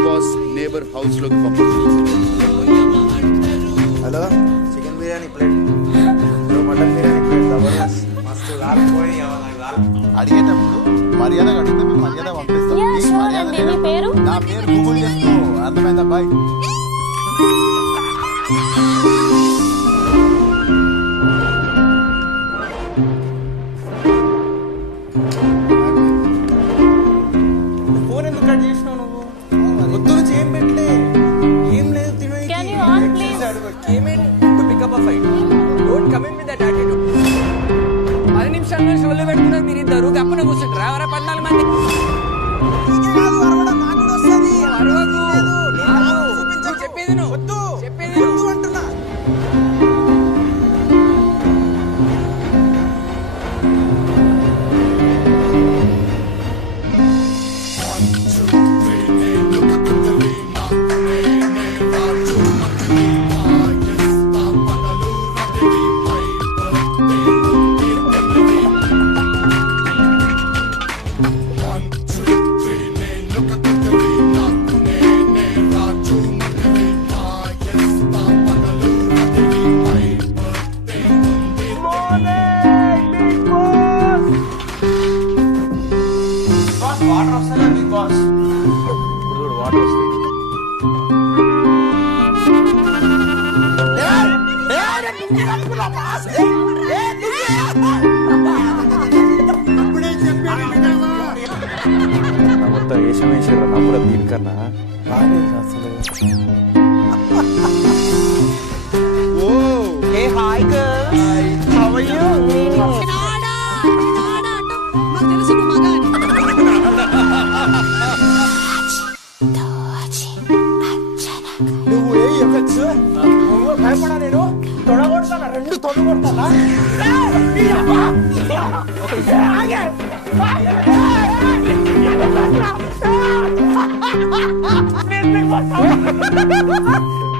Big boss neighbour house లోకి పంపిస్తుంది. Hello, chicken biryani plate, mutton biryani plate, Jabardasth మస్తు కాలిపోయి అడిగేటప్పుడు మర్యాద అడిగితే మేము మర్యాద పంపిస్తాం. నా పేరు గూగుల్ చేసుకో, అర్థమైందా బాయ్? ఫోన్ ఎందుకు కట్ చేసినావు నువ్వు? వద్దు నుంచి ఏం పెట్టలే, ఏం లేదు తినడానికి. పది నిమిషాల్లో షోలో పెడుతున్నారు మీరు ఇద్దరు గప్పన కూర్చుంటారా? ఎవరా 14 మంది చెప్పేది చెప్పేది అంటున్నా. వాటర్ వస్తుందా బిగ్ బాస్? ఇప్పుడు వాటర్ వస్తుంది. మొత్తం వేషం వేసారు నా కూడా దీనికన్నా బాగా అసలు. ఏ hi girls, how are you? నువ్వు ఏ ఎఫెక్ట్స్ నువ్వు భయపడా, నేను తొడగొడతానా, 2 తొడగొడతానా?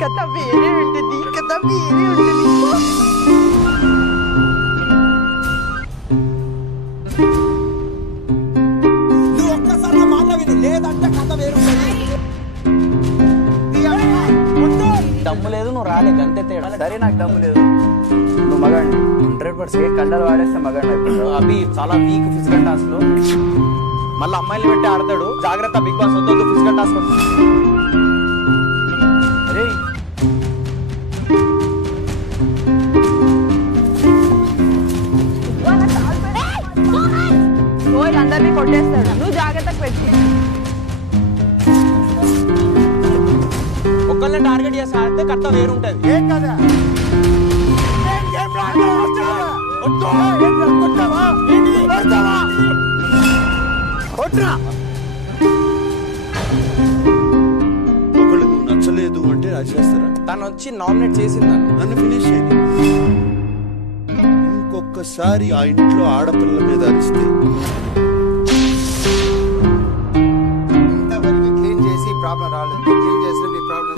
కథ వేరే ఉంటుంది, కథ వేరే ఉంటుంది. నువ్వు ఒక్కసారి మాట విను, లేదంటే కథ వేరు. దమ్ము లేదు, నువ్వు రాలే, గంతే తేడా. సరే నాకు దమ్ము లేదు, నువ్వు మగాడి 100% కండలు వాడేస్తే మగాడి అయిపోతావు. అవి చాలా వీక్ ఫిజికల్ టాస్క్ లో మళ్ళీ అమ్మాయిలు పెట్టి ఆడతాడు. జాగ్రత్త బిగ్ బాస్, వద్దు ఫిజికల్ టాస్క్. అరే అందరినీ కొట్టేస్తాడు, నువ్వు జాగ్రత్తగా పెట్టు. ఒక్కళ్ళని టార్గెట్ చేసి ఆడితే కథ వేరుంటది. ఏం కదా ఒకళ్ళు నువ్వు నచ్చలేదు అంటే రాసేస్తారా? తను వచ్చి నామినేట్ చేసింది నన్ను ఫినిష్ చేయండి. ఇంకొకసారి ఆ ఇంట్లో ఆడపిల్ల మీద అరిస్తే ఇంతవరకు క్లీన్ చేసి ప్రాబ్లం రాలేదు. క్లీన్ చేసినప్పుడు ఈ ప్రాబ్లం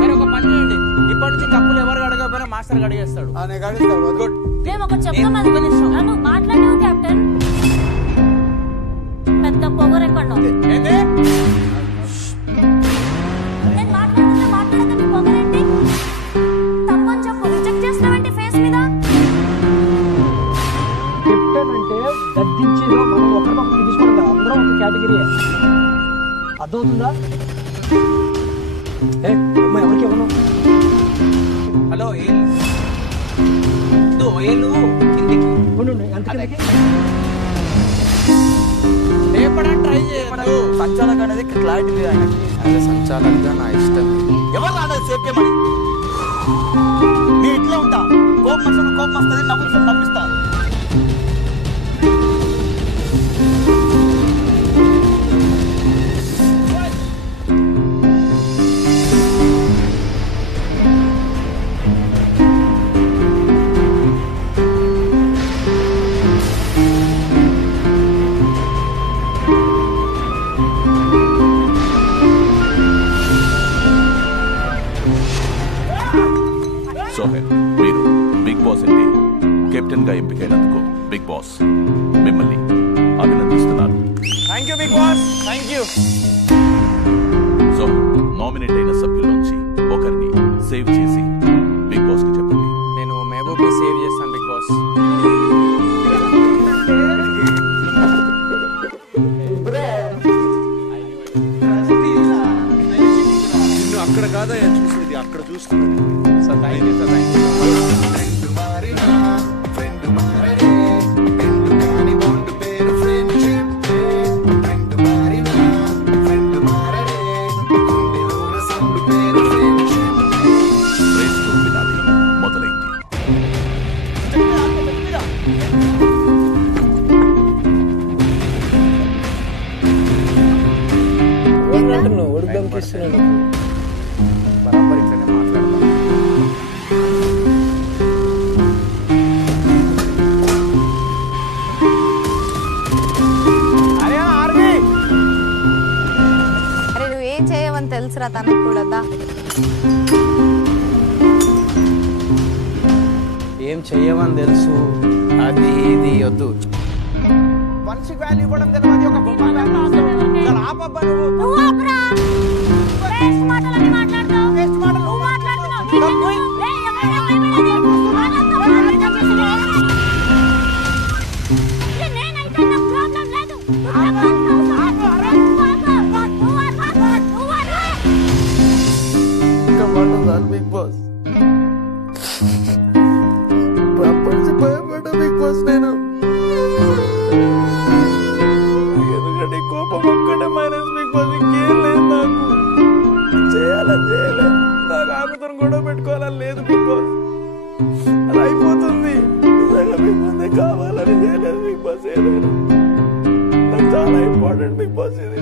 సరే ఒక పని చేయండి, ఇప్పటి నుంచి కప్పులు ఎవరు అడగకపోయినా మాస్టర్ అడిగేస్తాడు. నేను గడిస్తాను. గుడ్. మేము ఒక చెప్తామని నువ్వు మాట్లాడేవు కెప్టెన్. పెద్ద పొగరెక్కడో ఏంటి? నేను మాట్లాడుతుంటే మాట్లాడక నీ పొగరేంటి? తప్పని చెప్పు, రిజెక్ట్ చేస్తావేంటి ఫేస్ మీద? కెప్టెన్ అంటే గద్దించేదో మనం ఒకరినొకరు తీసుకోండి, అందరం ఒక కేటగిరీ. అర్థమవుతుందా? అమ్మాయి ఎవరికి ఇవ్వను. హలో ఏళ్ళు కిందికి ఎంతకి లేపడానికి ట్రై చేయదు. సంచాలక్ అనేది క్లారిటీ లేదు ఆయనకి. అదే సంచాలక్గా నా ఇష్టం. ఎవరు రాలేదు సేఫ్ చేయమని. నీ ఇట్లా ఉంటా, కోపం వస్తుంది, నవ్విస్తా. సోహెల్, మీరు బిగ్ బాస్ కెప్టెన్ గా ఎంపికైనందుకు బిగ్ బాస్ మిమ్మల్ని అభినందిస్తున్నారు. Thank you Bigg Boss, thank you. Nominate అయిన సభ్యుల నుంచి ఒకరిని సేవ్ చేసి బిగ్ బాస్ కి చెప్పండి. నేను మహబూబ్ని సేవ్ చేస్తాను బిగ్ బాస్. నిన్ను అక్కడ కాదయ్యా చూసేది, అక్కడ చూస్తున్నాడు. Sir thank you sir, thank you. Race to finale మొదలైంది. బరాబర్ ఇట్లనే మాట్లాడతాను. అరే నువ్వేం చేయవని తెలుసురా తనకు కూడా దా. ఏం చెయ్యమని తెలుసు, అది ఇది వద్దు. మనిషికి వాల్యూ ఇవ్వడం తెలియదు, ఒక బొమ్మ వాల్యూ. ఆపబ్బా నువ్వు. నువ్వు ఆపురా. వేస్ట్ మాటలని మాట్లాడతావు. వేస్ట్ మాటలు నువ్వు మాట్లాడుతున్నావు. నువ్వు. ఏయ్, ఎవరైనా భయపడేది? వాళ్ళంతా వాళ్ళంతా చేసేది. ఏ, నేనైతే నాకు ప్రాబ్లం లేదు. నువ్వు ఆపు. బిగ్ బాస్ ప్రపంచ భయపడ్డ బిగ్ బాస్ నేను. ఎందుకంటే కోపం ఒక్కటే మైనస్ బిగ్ బాస్, ఇంకేం లేదు నాకు. చేయాలని చేయలేదు, నాకు ఆమెతో గొడవ పెట్టుకోవాలని లేదు బిగ్ బాస్. అది అయిపోతుంది. నిజంగా బిగ్ బాస్ కావాలని చేయలేదు బిగ్ బాస్. ఏదైనా నాకు చాలా ఇంపార్టెంట్ బిగ్ బాస్ ఇది.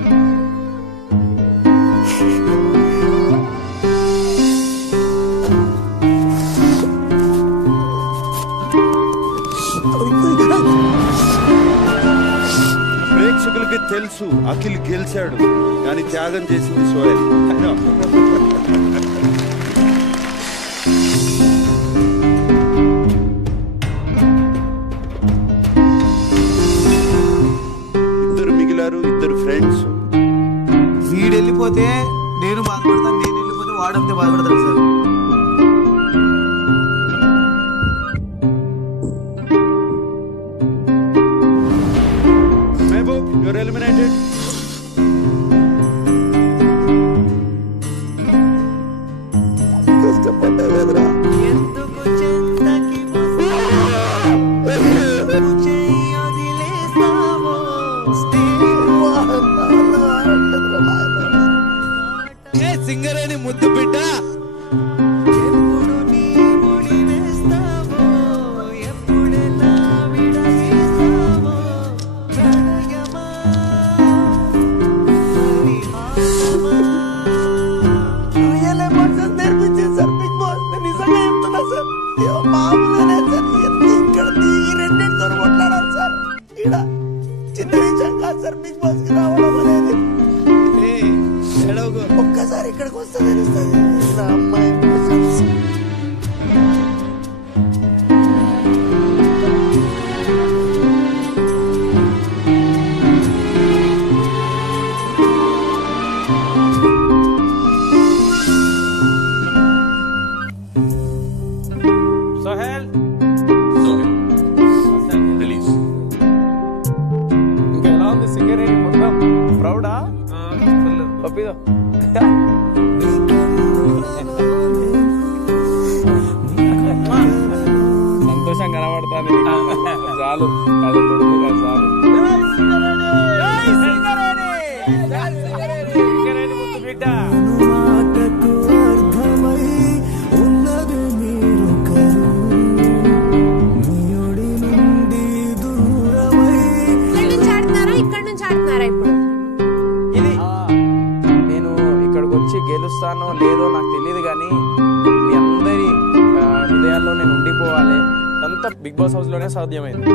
ప్రేక్షకులకి తెలుసు అఖిల్ గెలిచాడు, కానీ త్యాగం చేసింది సోహెల్. ఇద్దరు మిగిలారు, ఇద్దరు ఫ్రెండ్స్. వీడు వెళ్ళిపోతే నేను బాధపడతాను, నేను వెళ్ళిపోతే వాడంతే బాధపడతాడు సార్. Mahabub, you're eliminated. కష్టపడ్డా కదరా. ఎందుకు చింతకి సింగరేణి ముద్దు బిడ్డ. ఎప్పుడు నీ ముడి వేస్తావో, ఎప్పుడెలా విడదీస్తావో, ప్రణయమా, పరిహాసమా. రియల్ ఎమోషన్స్ నేర్పించింది సార్ బిగ్ బాస్. నేను నిజంగా చెప్తున్నా సార్, మామూలుగానే సార్. ఇక్కడ ఈ రెండింటితో కొట్లాడాలి సార్. ఇక్కడ చిన్న విషయం కాదు సార్ బిగ్ బాస్ కి రావడం అనేది. ఒక్కసారి ఇక్కడికి వస్తే తెలుస్తుంది నా అమ్మాయి ఎమోషన్స్. సోహెల్ రిలీజ్. ఇంకా ఎలా ఉంది సింగరేణి మొత్తం? ప్రౌడా? ఒప్పిదో. సంతోషం కనబడుతుంది చాలు, అది కొడుకుగా చాలు. సింగరేణి ముద్దు బిడ్డ. ఇక్కడ నుంచి ఆడుతున్నారా ఇప్పుడు? నేను ఇక్కడికి వచ్చి గెలుస్తానో లేదో నాకు తెలియదు, కానీ మీ అందరి హృదయాల్లో నేను ఉండిపోవాలి. అంతా బిగ్ బాస్ హౌస్ లోనే సాధ్యమైంది.